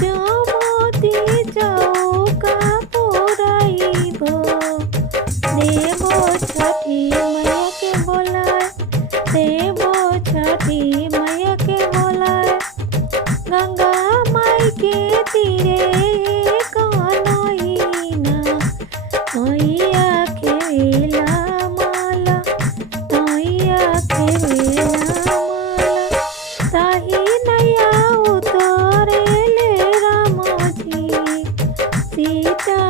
जमती चौका पुराइब देवो छठी मैया के बोलाए, देवो छठी मैया के बोलाए। गंगा माई के तीरे कनैना मैया खेला माला, मैया खेला माला। ताही नैया उतरेले राम जी सीता